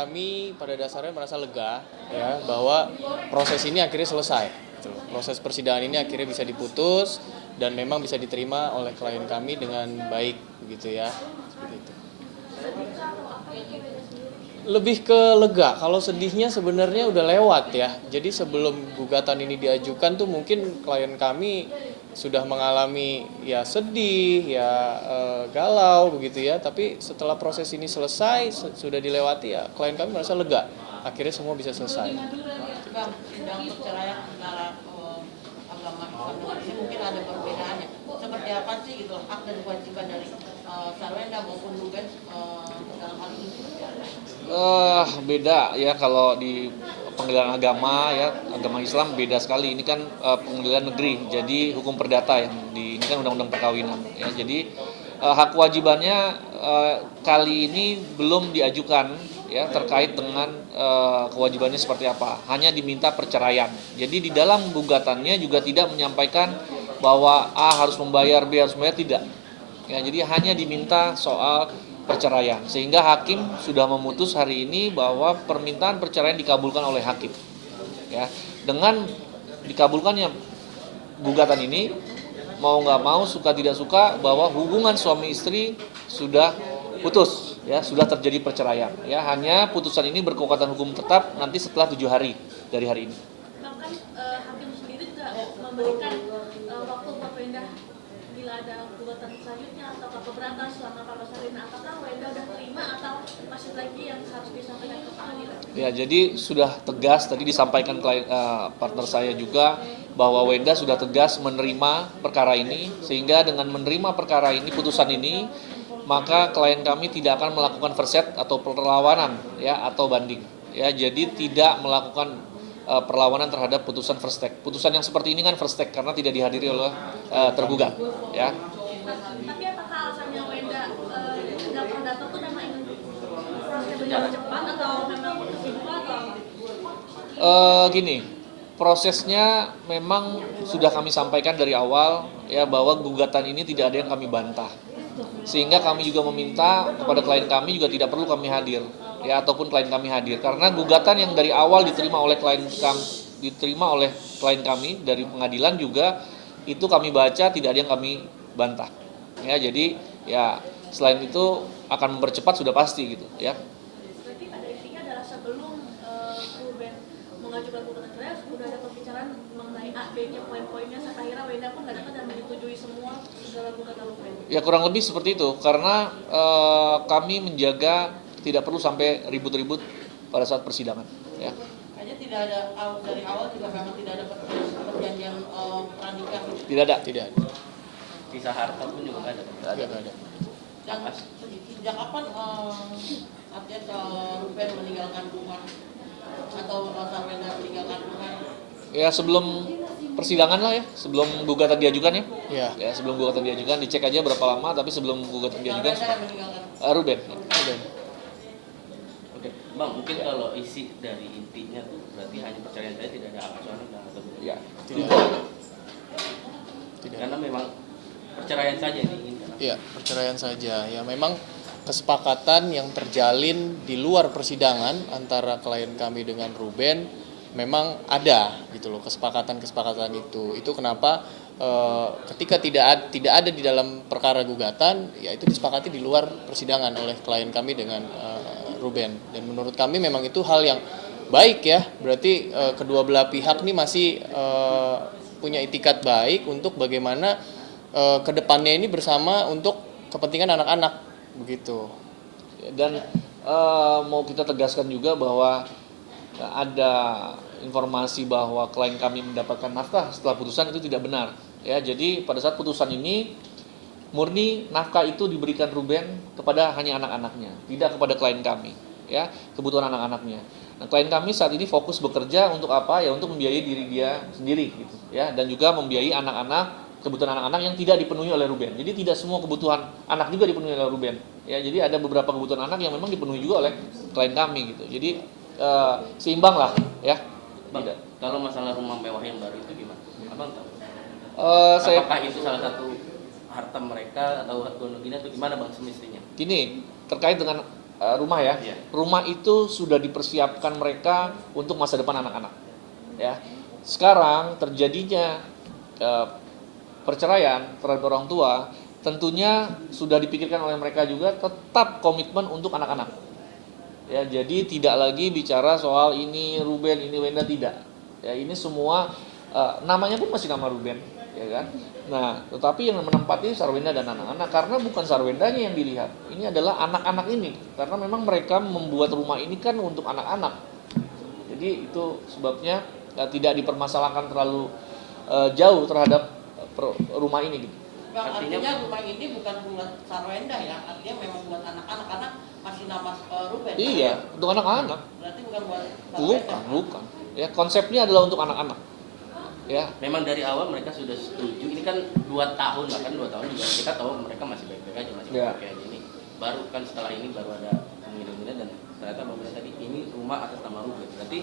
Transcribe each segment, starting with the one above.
kami pada dasarnya merasa lega ya bahwa proses ini akhirnya selesai. Gitu. Proses persidangan ini akhirnya bisa diputus dan memang bisa diterima oleh klien kami dengan baik gitu ya. Seperti itu. Lebih ke lega, kalau sedihnya sebenarnya udah lewat ya. Jadi sebelum gugatan ini diajukan tuh mungkin klien kami sudah mengalami ya sedih, ya galau begitu ya. Tapi setelah proses ini selesai, sudah dilewati ya klien kami merasa lega. Akhirnya semua bisa selesai. Bang, sidang perceraian antara agama Islam ini mungkin ada perbedaannya. Seperti apa sih gitu hak dan kewajiban dari Sarwenda maupun Ruben dalam hal ini? Beda ya kalau di pengadilan agama ya, agama Islam beda sekali. Ini kan pengadilan negeri, jadi hukum perdata yang ini kan undang-undang perkawinan ya. Jadi hak kewajibannya kali ini belum diajukan ya terkait dengan kewajibannya seperti apa. Hanya diminta perceraian. Jadi di dalam gugatannya juga tidak menyampaikan bahwa A harus membayar, B harus membayar, tidak. Ya, jadi hanya diminta soal perceraian, sehingga hakim sudah memutus hari ini bahwa permintaan perceraian dikabulkan oleh hakim. Ya, dengan dikabulkannya gugatan ini, mau nggak mau, suka tidak suka, bahwa hubungan suami istri sudah putus, ya sudah terjadi perceraian. Ya, hanya putusan ini berkekuatan hukum tetap nanti setelah 7 hari dari hari ini. Bahkan hakim sendiri juga memberikan waktu buat Wenda bila ada gugatan selanjutnya atau keberatan selama Pak Rosalin, apakah Wenda udah terima atau masih lagi yang harus disampaikan ke pengadilan? Ya, jadi sudah tegas tadi disampaikan partner saya juga bahwa Wenda sudah tegas menerima perkara ini, sehingga dengan menerima perkara ini, putusan ini, maka klien kami tidak akan melakukan verset atau perlawanan ya atau banding. Ya, jadi tidak melakukan perlawanan terhadap putusan first take. Putusan yang seperti ini kan first take karena tidak dihadiri oleh tergugat ya. Tapi apakah alasannya Wenda tidak perdata itu memang ingin prosesnya berjalan cepat atau memang kesibukan atau Gini, prosesnya memang sudah kami sampaikan dari awal ya bahwa gugatan ini tidak ada yang kami bantah. Sehingga kami juga meminta kepada klien kami juga tidak perlu kami hadir ya ataupun klien kami hadir karena gugatan yang dari awal diterima oleh klien kami dari pengadilan juga itu kami baca tidak ada yang kami bantah. Ya, jadi ya selain itu akan mempercepat sudah pasti gitu ya. berarti pada intinya adalah sebelum Ruben mengajukan gugatan cerai sudah ada pembicaraan mengenai A, B-nya, poin-poinnya sampai akhirnya Wenda pun nggak dapat dan menyetujui semua segala gugatan Ruben. Ya kurang lebih seperti itu karena kami menjaga tidak perlu sampai ribut-ribut pada saat persidangan ya. Kayaknya tidak ada dari awal juga memang tidak ada perjanjian pernikah. Tidak ada. Tidak ada. Kisah harta pun juga nggak ada. Tidak ada. Yang sejak kapan artinya Ruben meninggalkan rumah atau Sarwenda meninggalkan rumah? Ya sebelum persidangan lah ya, sebelum gugatan diajukan ya. Ya. Ya sebelum gugatan diajukan dicek aja berapa lama, tapi sebelum gugatan diajukan Sarwenda yang meninggalkan. Ruben. Oke, Bang, mungkin kalau isi dari intinya tuh berarti hanya perceraian saya, tidak ada aksuanan atau Ya. Tidak ada. Tidak. karena memang perceraian saja yang diinginkan. Ya, perceraian saja. Ya, memang kesepakatan yang terjalin di luar persidangan antara klien kami dengan Ruben memang ada gitu loh, kesepakatan itu. Itu kenapa ketika tidak ada di dalam perkara gugatan, ya itu disepakati di luar persidangan oleh klien kami dengan Ruben. Dan menurut kami memang itu hal yang baik ya. Berarti kedua belah pihak nih masih punya itikat baik untuk bagaimana kedepannya ini bersama untuk kepentingan anak-anak begitu. Dan mau kita tegaskan juga bahwa ada informasi bahwa klien kami mendapatkan nafkah setelah putusan itu tidak benar. Ya, jadi pada saat putusan ini murni nafkah itu diberikan Ruben kepada hanya anak-anaknya, tidak kepada klien kami. Ya, kebutuhan anak-anaknya. Nah, klien kami saat ini fokus bekerja untuk apa? Ya, untuk membiayai diri dia sendiri, gitu. Ya, dan juga membiayai anak-anak, kebutuhan anak-anak yang tidak dipenuhi oleh Ruben. Jadi tidak semua kebutuhan anak juga dipenuhi oleh Ruben. Ya, jadi ada beberapa kebutuhan anak yang memang dipenuhi juga oleh klien kami, gitu. Jadi seimbang lah, ya. Bang, Tidak. kalau masalah rumah mewah yang baru itu gimana? Abang tahu? Saya Apakah itu salah satu harta mereka atau hak gonogini atau gimana Bang semestinya? Gini, terkait dengan rumah ya. Iya. Rumah itu sudah dipersiapkan mereka untuk masa depan anak-anak. Ya. Sekarang terjadinya perceraian terhadap orang tua, tentunya sudah dipikirkan oleh mereka juga tetap komitmen untuk anak-anak. Ya, jadi tidak lagi bicara soal ini Ruben, ini Wenda, tidak. Ya, ini semua namanya pun masih nama Ruben, ya kan? Nah, tetapi yang menempati Sarwenda dan anak-anak, karena bukan Sarwendanya yang dilihat. Ini adalah anak-anak ini, karena memang mereka membuat rumah ini kan untuk anak-anak. Jadi itu sebabnya tidak dipermasalahkan terlalu jauh terhadap rumah ini gitu. Bang, artinya rumah ini bukan buat Sarwenda ya, artinya memang buat anak-anak karena masih nama Ruben. Iya, untuk anak-anak. Berarti bukan buat Sarwenda. Bukan. Ya, konsepnya adalah untuk anak-anak. Ya, Memang dari awal mereka sudah setuju. Ini kan 2 tahun, bahkan 2 tahun juga kita tahu mereka masih baik-baik aja, masih Ya. baik-baik aja. Ini baru kan setelah ini baru ada pemilihan dan ternyata Bang bilang tadi ini rumah atas nama Ruben. Berarti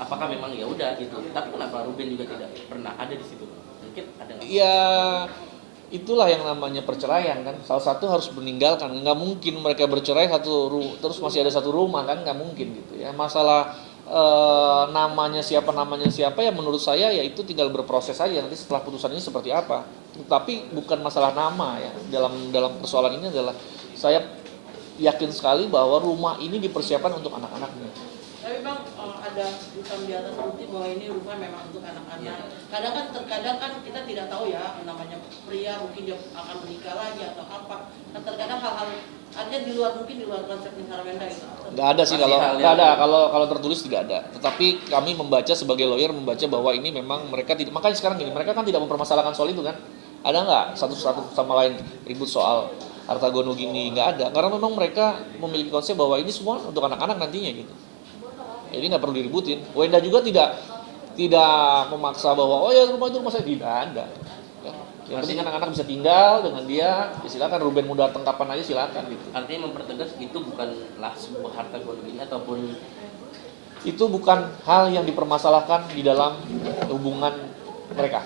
apakah memang ya udah gitu? Tapi kenapa Ruben juga tidak pernah ada di situ? Mungkin ada nggak? ya itulah yang namanya perceraian kan. Salah satu harus meninggalkan. Nggak mungkin mereka bercerai terus masih ada satu rumah kan, nggak mungkin gitu ya. Masalah namanya siapa ya menurut saya ya itu tinggal berproses saja nanti setelah putusan ini seperti apa. Tapi bukan masalah nama ya. Dalam persoalan ini adalah saya yakin sekali bahwa rumah ini dipersiapkan untuk anak-anaknya. Tapi Bang, ada bukan di atas putih bahwa ini rumah memang untuk anak-anak. Terkadang kan kita tidak tahu ya, namanya pria mungkin dia akan menikah lagi atau apa. Dan terkadang hal-hal artinya di luar konsep Sarwenda itu. Nggak ada sih, Masih hal nggak yang- ada kalau tertulis tidak ada. Tetapi kami membaca sebagai lawyer membaca bahwa ini memang mereka tidak, makanya sekarang gini, mereka kan tidak mempermasalahkan soal itu kan. Ada nggak satu sama lain ribut soal harta gono gini? Nggak ada, karena memang mereka memiliki konsep bahwa ini semua untuk anak-anak nantinya gitu. Jadi nggak perlu diributin. Wenda juga tidak memaksa bahwa oh ya rumah itu rumah saya, tidak ada. Ya. Yang penting anak-anak bisa tinggal dengan dia, ya silakan. Ruben mau datang kapan aja silakan gitu. Artinya mempertegas itu bukanlah sebuah harta gono ini ataupun Itu bukan hal yang dipermasalahkan di dalam hubungan mereka.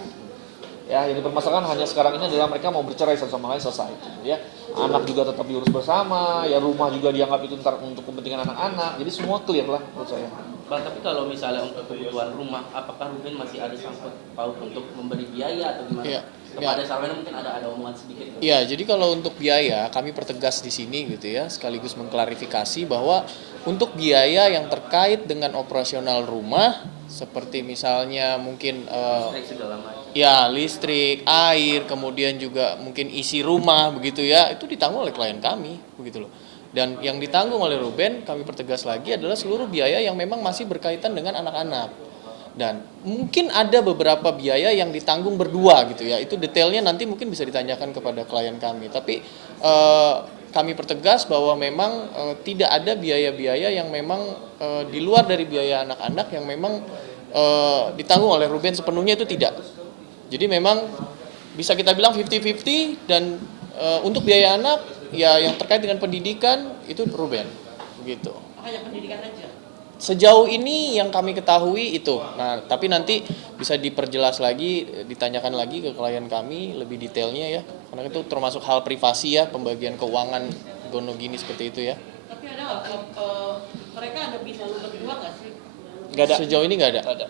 Ya, yang dipermasalahkan hanya sekarang ini adalah mereka mau bercerai satu sama lain, selesai. Ya, anak juga tetap diurus bersama, ya rumah juga dianggap itu ntar untuk kepentingan anak-anak. Jadi semua clear lah menurut saya. Bang, tapi kalau misalnya untuk kebutuhan rumah, apakah Ruben masih ada sangkut paut untuk memberi biaya atau gimana? Iya. Kepada Sarwenda mungkin ada omongan sedikit. Iya, jadi kalau untuk biaya kami pertegas di sini gitu ya, sekaligus mengklarifikasi bahwa untuk biaya yang terkait dengan operasional rumah seperti misalnya mungkin Listrik segala macam. ya listrik, air, kemudian juga mungkin isi rumah begitu ya, itu ditanggung oleh klien kami begitu loh. Dan yang ditanggung oleh Ruben, kami pertegas lagi adalah seluruh biaya yang memang masih berkaitan dengan anak-anak. Dan mungkin ada beberapa biaya yang ditanggung berdua gitu ya. Itu detailnya nanti mungkin bisa ditanyakan kepada klien kami. Tapi kami pertegas bahwa memang tidak ada biaya-biaya yang memang di luar dari biaya anak-anak yang memang ditanggung oleh Ruben sepenuhnya, itu tidak. Jadi memang bisa kita bilang 50-50 dan untuk biaya anak ya yang terkait dengan pendidikan itu Ruben begitu. Hanya pendidikan aja. Sejauh ini yang kami ketahui itu. Nah, tapi nanti bisa diperjelas lagi, ditanyakan lagi ke klien kami lebih detailnya ya. Karena itu termasuk hal privasi ya, pembagian keuangan gono gini seperti itu ya. Tapi ada nggak mereka ada bisa berdua nggak sih? Nggak ada. Sejauh ini nggak ada. Nggak ada.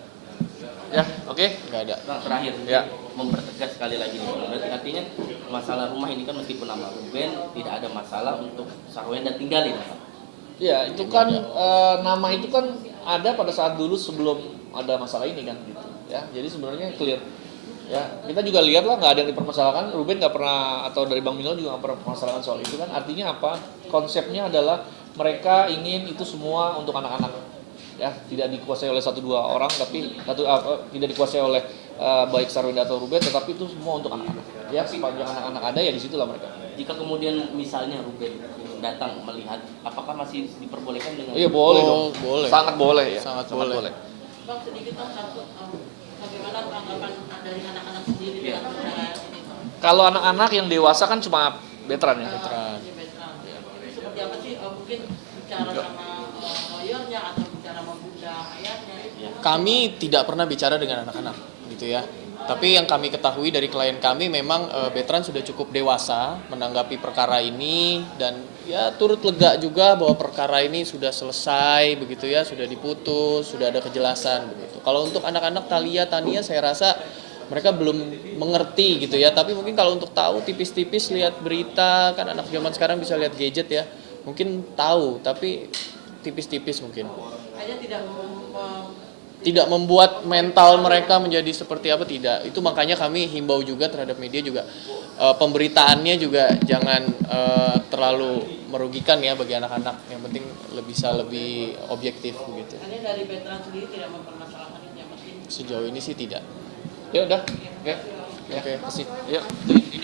Ya, oke. Nggak ada. Bang, terakhir Ya. mempertegas sekali lagi nih. Berarti artinya masalah rumah ini kan meskipun nama Ruben tidak ada masalah untuk Sarwenda tinggalin. Ya, itu kan nama itu kan ada pada saat dulu sebelum ada masalah ini kan gitu. Ya, jadi sebenarnya clear. Ya, kita juga lihat lah nggak ada yang dipermasalahkan. Ruben nggak pernah, atau dari Bang Milo juga nggak pernah permasalahan soal itu kan. Artinya apa? Konsepnya adalah mereka ingin itu semua untuk anak-anak. Ya, tidak dikuasai oleh 1-2 orang, tapi tidak dikuasai oleh baik Sarwenda atau Ruben, tetapi itu semua untuk anak-anak. Ya, sepanjang anak-anak ada ya disitulah mereka. Jika kemudian misalnya Ruben datang melihat, apakah masih diperbolehkan dengan Iya boleh Oh, dong. boleh. Sangat boleh ya. Sangat boleh. Bang, sedikit dong satu bagaimana tanggapan dari anak-anak sendiri dengan perceraian ini? Kalau anak-anak yang dewasa kan cuma veteran ya. Veteran. Di Vietnam. Ini seperti apa sih? Mungkin bicara sama lawyernya atau bicara sama bunda ayahnya? Kami tidak pernah bicara dengan anak-anak gitu ya. Tapi yang kami ketahui dari klien kami memang veteran sudah cukup dewasa menanggapi perkara ini dan ya turut lega juga bahwa perkara ini sudah selesai begitu ya, sudah diputus, sudah ada kejelasan begitu. Kalau untuk anak-anak Thalia, Tania saya rasa mereka belum mengerti gitu ya, tapi mungkin kalau untuk tahu tipis-tipis lihat berita, kan anak zaman sekarang bisa lihat gadget ya, mungkin tahu tapi tipis-tipis mungkin. Hanya Tidak membuat mental mereka menjadi seperti apa, tidak. Itu makanya kami himbau juga terhadap media juga, pemberitaannya juga jangan terlalu merugikan ya bagi anak-anak, yang penting bisa lebih objektif begitu. hanya dari veteran sendiri tidak mempermasalahkan ini, yang penting Sejauh ini sih tidak. Ya udah. Ya. Oke, kasih. Ya.